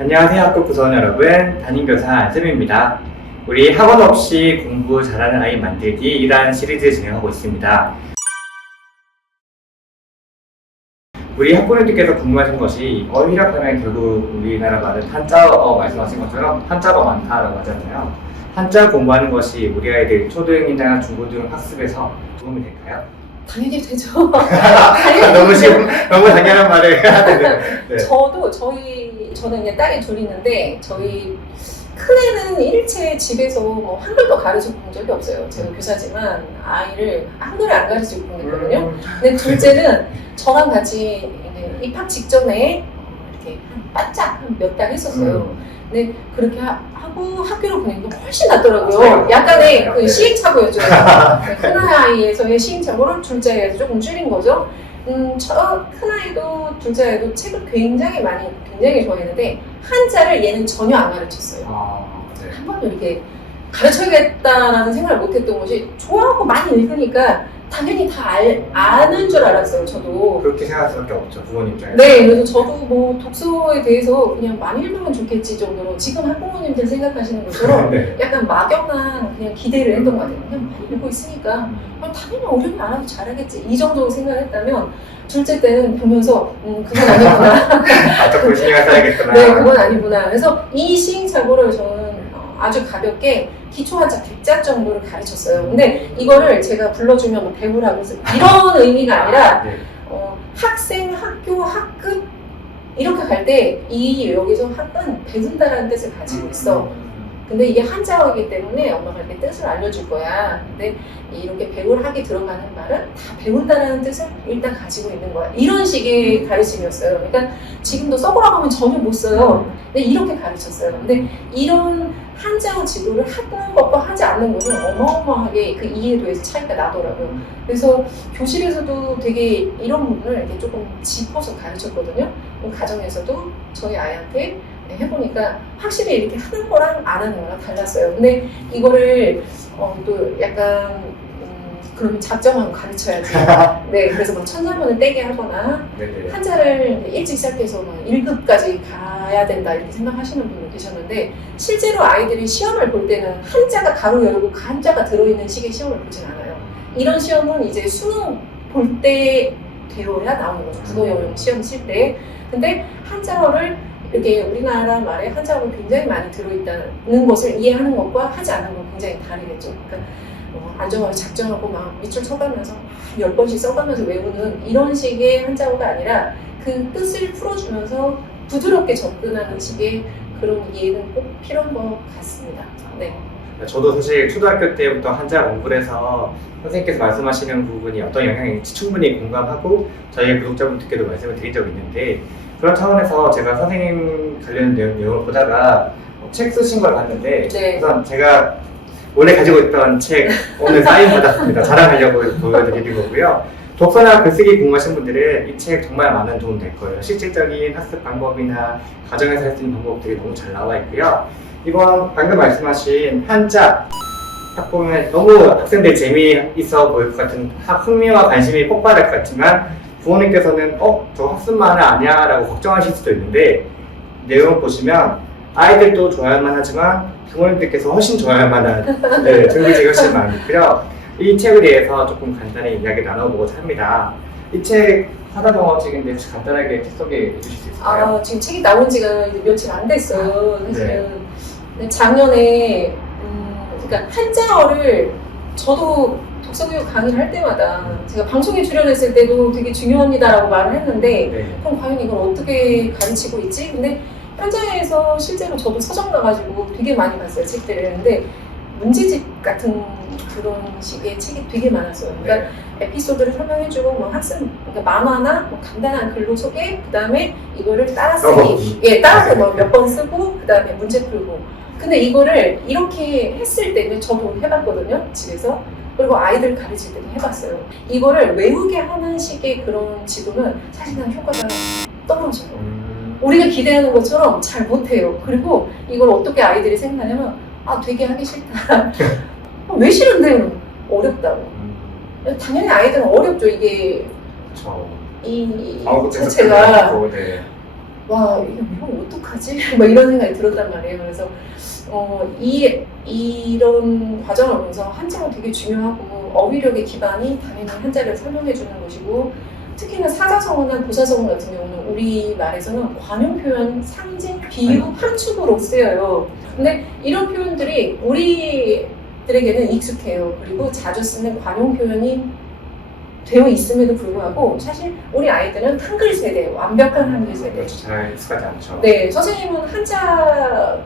안녕하세요, 학급 구성원 여러분. 담임교사 안쌤입니다. 우리 학원 없이 공부 잘하는 아이 만들기 1란 시리즈 진행하고 있습니다. 우리 학부모님께서 궁금하신 것이 어휘력하면 결국 우리나라 말은 한자어 말씀하신 것처럼 한자가 많다라고 하잖아요. 한자 공부하는 것이 우리 아이들 초등이나 중고등 학습에서 도움이 될까요? 당연히 되죠. 너무 당연한 말을 해야 되는. 네. 저는 그냥 딸이 둘 있는데, 저희 큰애는 일체 집에서 뭐 한글도 가르쳐 본 적이 없어요. 제가 교사지만 아이를 한글을 안 가르쳐 본 거거든요. 근데 둘째는 저랑 같이 입학 직전에 이렇게 바짝 몇 달 했었어요. 근데 그렇게 하고 학교를 보내니까 훨씬 낫더라고요. 약간의 그 시행착오였죠. 큰 아이에서의 시행착오를 둘째 아이에서 조금 줄인 거죠. 저 큰아이도 둘째 아이도 책을 굉장히 좋아했는데 한자를 얘는 전혀 안 가르쳤어요. 네. 한 번도 이렇게 가르쳐야겠다라는 생각을 못했던 것이 좋아하고 많이 읽으니까 당연히 다 아는 줄 알았어요, 저도. 그렇게 생각할 수밖에 없죠, 부모님 입장에서. 네, 그래서 저도 뭐 독서에 대해서 그냥 많이 읽으면 좋겠지 정도로 지금 학부모님들 생각하시는 것처럼 네. 약간 막연한 그냥 기대를 했던 것 같아요. 그냥 많이 읽고 있으니까 당연히 어려움이 안 하도 잘하겠지 이 정도로 생각했다면 둘째 때는 보면서 그건 아니구나. 조금 신경을 써야겠구나. 네, 그건 아니구나. 그래서 이 시행착오를 저는 아주 가볍게 기초한자 100자 정도를 가르쳤어요. 근데 이거를 제가 불러주면 뭐 배우라고 해서 이런 의미가 아니라 네. 학생, 학교, 학급 이렇게 갈 때 이 여기서 학은 배운다라는 뜻을 가지고 있어. 근데 이게 한자어이기 때문에 엄마가 이렇게 뜻을 알려줄 거야. 근데 이렇게 배울 학이 들어가는 말은 다 배운다라는 뜻을 일단 가지고 있는 거야. 이런 식의 가르침이었어요. 그러니까 지금도 써보라고 하면 전혀 못 써요. 근데 이렇게 가르쳤어요. 근데 이런 한자어 지도를 하는 것과 하지 않는 것은 어마어마하게 그 이해도에서 차이가 나더라고요. 그래서 교실에서도 되게 이런 부분을 이렇게 조금 짚어서 가르쳤거든요. 가정에서도 저희 아이한테 해보니까 확실히 이렇게 하는 거랑 안 하는 거랑 달랐어요. 근데 이거를 또 약간 그러면 작정하고 가르쳐야지. 네, 그래서 뭐 천자문을 떼게 하거나 네네. 한자를 일찍 시작해서 1급까지 가야 된다 이렇게 생각하시는 분도 계셨는데 실제로 아이들이 시험을 볼 때는 한자가 가로 열고 한자가 들어있는 식의 시험을 보진 않아요. 이런 시험은 이제 수능 볼 때 되어야 나오는 거죠. 국어영역 시험 칠 때. 근데 한자어를 이렇게 우리나라 말에 한자어가 굉장히 많이 들어있다는 것을 이해하는 것과 하지 않는 건 굉장히 다르겠죠. 그러니까 앉아서 작정하고 막 밑줄 쳐가면서 10번씩 써가면서 외우는 이런 식의 한자어가 아니라 그 뜻을 풀어주면서 부드럽게 접근하는 식의 그런 이해는 꼭 필요한 것 같습니다. 네. 저도 사실 초등학교 때부터 한자 공부를 해서 선생님께서 말씀하시는 부분이 어떤 영향이 있는지 충분히 공감하고 저희 구독자분들께도 말씀을 드린 적이 있는데 그런 차원에서 제가 선생님 관련 내용을 보다가 책 쓰신 걸 봤는데 네. 우선 제가 원래 가지고 있던 책 오늘 사인 받았습니다. 자랑하려고 보여드리는 거고요. 독서나 글쓰기 공부하신 분들은 이 책 정말 많은 도움 될 거예요. 실질적인 학습 방법이나 가정에서 할 수 있는 방법들이 너무 잘 나와 있고요. 이번 방금 말씀하신 한자 딱 보면 너무 학생들 재미있어 보일 것 같은 흥미와 관심이 폭발할 것 같지만 부모님께서는 저 학습만은 아니야 라고 걱정하실 수도 있는데 내용을 보시면 아이들도 좋아할만 하지만 부모님들께서 훨씬 좋아할 만한 정보들이 훨씬 많고요. 이 책에 대해서 조금 간단히 이야기 나눠보고자 합니다. 이 책 사다방어책인데 간단하게 책 소개해 주실 수 있을까요? 지금 책이 나온 지가 이제 며칠 안 됐어요. 사실은. 근데 작년에 그러니까 한자어를 저도 독서교육 강의를 할 때마다 제가 방송에 출연했을 때도 되게 중요합니다라고 말을 했는데 그럼 과연 이걸 어떻게 가르치고 있지? 근데 현장에서 실제로 저도 서점 가가지고 되게 많이 봤어요, 책들을. 근데 문제집 같은 그런 식의 책이 되게 많았어요. 그러니까 에피소드를 설명해주고 뭐 학습, 그러니까 만화나 뭐 간단한 글로 소개, 그 다음에 이거를 따라쓰기, 따라서 뭐 몇 번 쓰고, 그 다음에 문제 풀고. 근데 이거를 이렇게 했을 때는 저도 해봤거든요, 집에서. 그리고 아이들 가르칠 때도 해봤어요. 이거를 외우게 하는 식의 그런 지도는 사실은 효과가 떨어져요. 우리가 기대하는 것처럼 잘 못해요. 그리고 이걸 어떻게 아이들이 생각하냐면 되게 하기 싫다. 왜 싫은데? 어렵다고. 당연히 아이들은 어렵죠. 이게 이 자체가 와 이거 어떡하지? 막 이런 생각이 들었단 말이에요. 그래서 이런 과정을 보면서 한자가 되게 중요하고 어휘력의 기반이 당연히 한자를 설명해 주는 것이고 특히나 사자성어나 도사성어 같은 경우는 우리 말에서는 관용 표현, 상징, 비유, 함축으로 쓰여요. 근데 이런 표현들이 우리들에게는 익숙해요. 그리고 자주 쓰는 관용 표현이 되어 있음에도 불구하고 사실 우리 아이들은 한글 세대, 완벽한 한글 세대. 그렇죠. 잘 익숙하지 않죠. 네, 선생님은 한자를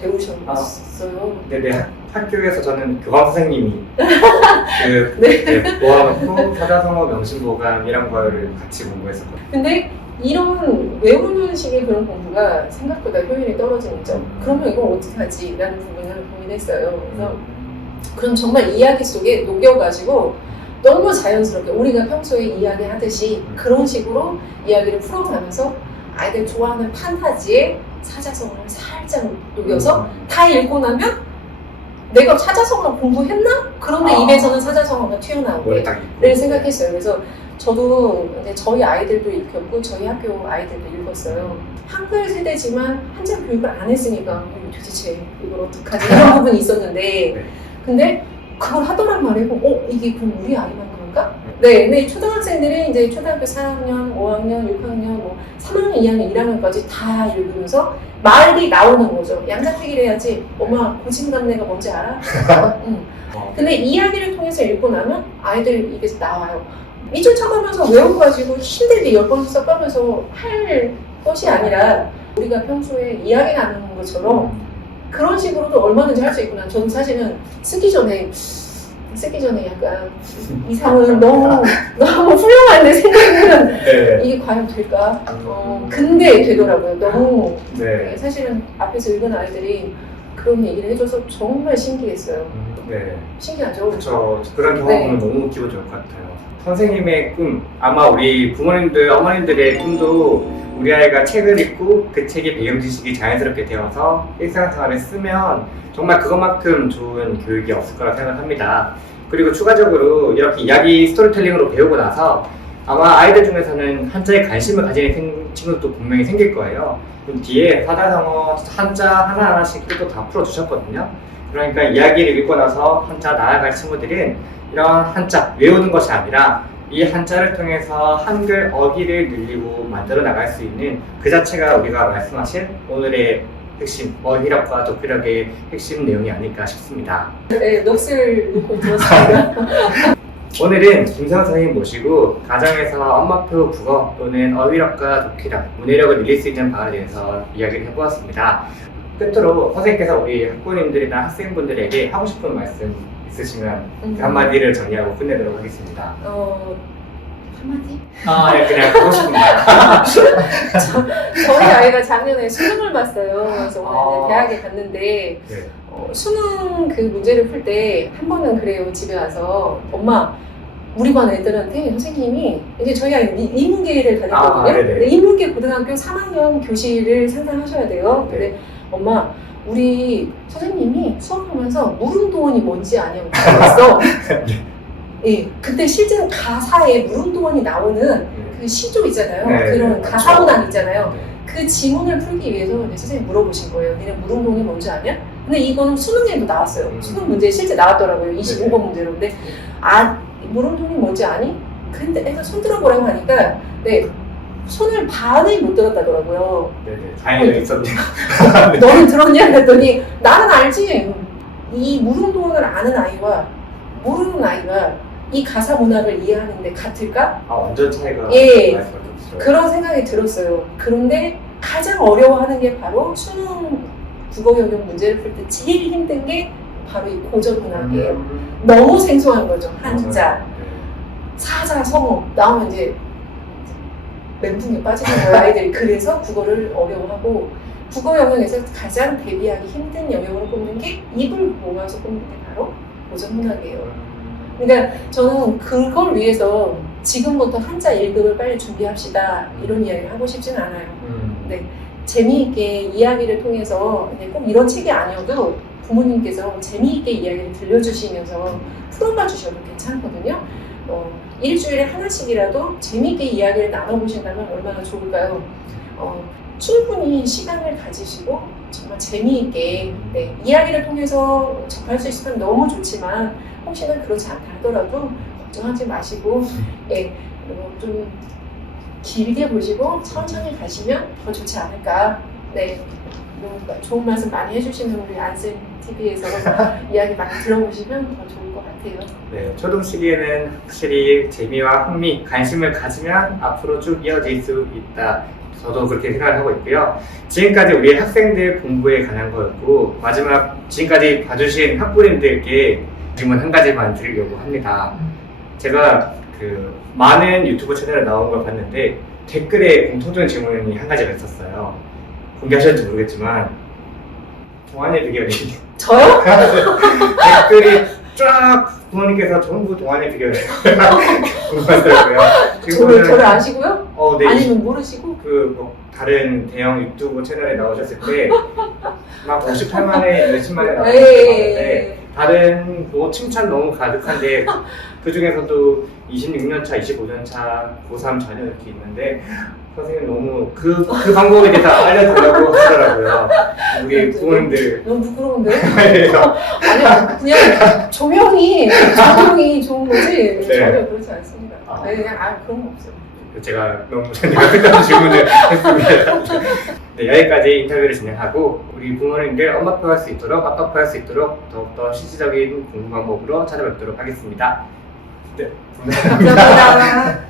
배우셨어요. 네네. 학교에서 저는 교감 선생님이 그 네. 모아놓고 사자성어 명심보감 이런 거를 같이 공부했었거든요. 근데 이런 외우는 식의 그런 공부가 생각보다 효율이 떨어지는 점. 그러면 이걸 어떻게 하지? 라는 부분을 고민했어요. 그래서 그럼 정말 이야기 속에 녹여가지고 너무 자연스럽게 우리가 평소에 이야기하듯이 그런 식으로 이야기를 풀어가면서 아이들 좋아하는 판타지에 사자성어를 살짝 녹여서 다 읽고 나면 내가 사자성어 공부했나? 그런데 입에서는 사자성어가 튀어나오게 를 생각했어요. 그래서 저도 이제 저희 아이들도 읽혔고 저희 학교 아이들도 읽었어요. 한글 세대지만 한자 교육을 안 했으니까 도대체 이걸 어떡하지? 이런 부분이 있었는데 근데 그걸 하더란 말이고 이게 그럼 우리 아이만 그런가? 네, 근데 초등학생들이 이제 초등학교 4학년, 5학년, 6학년, 뭐 3학년, 2학년, 1학년까지 다 읽으면서 말이 나오는 거죠. 양자택일 해야지. 엄마 고침감래가 뭔지 알아? 응. 근데 이야기를 통해서 읽고 나면 아이들 입에서 나와요. 밑줄 쳐가면서 외워가지고 힘들게 10번 써가면서 할 것이 아니라 우리가 평소에 이야기 나누는 것처럼 그런 식으로도 얼마든지 할 수 있구나. 저는 사실은 쓰기 전에 약간 이상은 너무 훌륭한데 생각은 네. 이게 과연 될까? 근데 되더라고요. 너무 네. 사실은 앞에서 읽은 아이들이 그런 얘기를 해줘서 정말 신기했어요. 네. 신기하죠? 그렇죠. 그런 경험은 너무 기분 좋을 것 같아요. 선생님의 꿈, 아마 우리 부모님들, 어머님들의 꿈도 우리 아이가 책을 읽고 그 책의 배경 지식이 자연스럽게 되어서 일상생활에 쓰면 정말 그것만큼 좋은 교육이 없을 거라 생각합니다. 그리고 추가적으로 이렇게 이야기 스토리텔링으로 배우고 나서 아마 아이들 중에서는 한자에 관심을 가지는 친구도 분명히 생길 거예요. 그럼 뒤에 사자성어, 한자 하나하나씩 또 다 풀어주셨거든요. 그러니까 이야기를 읽고 나서 한자 나아갈 친구들은 이런 한자 외우는 것이 아니라 이 한자를 통해서 한글 어휘를 늘리고 만들어 나갈 수 있는 그 자체가 우리가 말씀하신 오늘의 핵심, 어휘력과 독해력의 핵심 내용이 아닐까 싶습니다. 네, 넋을 놓고 들었습니다. 오늘은 김세원 선생님 모시고 가정에서 엄마표 국어 또는 어휘력과 독해력, 문해력을 늘릴 수 있는 방안에 대해서 이야기를 해보았습니다. 끝으로 선생님께서 우리 학부모님들이나 학생분들에게 하고 싶은 말씀 있으시면 한마디를 정리하고 끝내도록 하겠습니다. 한마디? 네, 그냥 하고 싶은 말. 저희 아이가 작년에 수능을 봤어요. 그래서 오늘 대학에 갔는데 네. 수능 그 문제를 풀 때 한 번은 그래요. 집에 와서 엄마 우리 반 애들한테 선생님이 이제 저희 아이는 인문계를 다녔거든요. 근데 인문계 고등학교 3학년 교실을 상상하셔야 돼요. 근데 엄마 우리 선생님이 수업하면서 무릉도원이 뭔지 아냐고 물어봤어. 예, 그때 실제로 가사에 무릉도원이 나오는 그 시조 있잖아요. 그런 가사문항 있잖아요. 그 지문을 풀기 위해서 선생님 물어보신 거예요. 니네 무릉도원이 뭔지 아냐? 근데 이거는 수능에도 나왔어요. 수능 문제 실제 나왔더라고요. 25번 문제로. 근데 무릉도원이 뭔지 아니? 근데 애가 손 들어보라고 하니까 손을 반을 못 들었다더라고요. 네네, 다행히 있었네요. 너는 들었냐? 그랬더니 나는 알지. 이 무릉도원을 아는 아이와 모르는 아이가 이 가사 문학을 이해하는데 같을까? 완전 차이가 예, 많이 있었죠. 그런 생각이 들었어요. 그런데 가장 어려워하는 게 바로 수능 국어 영역 문제를 풀 때 제일 힘든 게 바로 이 고전 문학이에요. 너무 생소한 거죠. 한자, 사자, 성어 나오면 이제 멘붕에 빠지는 거예요, 아이들이. 그래서 국어를 어려워하고 국어 영역에서 가장 대비하기 힘든 영역으로 꼽는 게 입을 모아서 꼽는 게 바로 고전 문학이에요. 그러니까 저는 그걸 위해서 지금부터 한자 1급을 빨리 준비합시다 이런 이야기를 하고 싶진 않아요. 근데 재미있게 이야기를 통해서 꼭 이런 책이 아니어도 부모님께서 재미있게 이야기를 들려주시면서 풀어봐 주셔도 괜찮거든요. 일주일에 하나씩이라도 재미있게 이야기를 나눠보신다면 얼마나 좋을까요? 충분히 시간을 가지시고 정말 재미있게 이야기를 통해서 접할 수 있으면 너무 좋지만 혹시나 그렇지 않다 하더라도 걱정하지 마시고 좀 길게 보시고 천천히 가시면 더 좋지 않을까. 좋은 말씀 많이 해주시는 우리 안쌤 TV에서 이야기 많이 들어보시면 더 좋을 것 같아요. 네, 초등 시기에는 확실히 재미와 흥미, 관심을 가지면 앞으로 쭉 이어질 수 있다. 저도 그렇게 생각을 하고 있고요. 지금까지 우리 학생들 공부에 관한 거였고 마지막 지금까지 봐주신 학부모님들께 질문 한 가지만 드리려고 합니다. 제가 그 많은 유튜브 채널에 나온 걸 봤는데 댓글에 공통적인 질문이 한 가지가 있었어요. 공개하셨는지 모르겠지만 동안의 비결이 저요? 댓글이 쫙 부모님께서 전부 동안의 비결을 궁금하더라고요. 저를 아시고요? 네. 아니면 모르시고? 뭐 다른 대형 유튜브 채널에 나오셨을 때 막 58만에 몇십만에 나오셨는데 다른 뭐 칭찬 너무 가득한데 그 중에서도 26년 차, 25년 차, 고3 자녀 이렇게 있는데 선생님 너무 그 방법에 대해서 알려달라고 하더라고요. 우리 부모님들. 너무 부끄러운데? 아니에요. 아니요, 그냥 조명이 좋은 거지. 네. 전혀 그렇지 않습니다. 아. 그냥 그런 거 없어요. 제가 너무 생각했던 질문을 했습니다. 네, 여기까지 인터뷰를 진행하고 우리 부모님들 엄마표 할 수 있도록 아빠표 할 수 있도록 더욱더 실질적인 공부 방법으로 찾아뵙도록 하겠습니다. 네, 감사합니다. 감사합니다.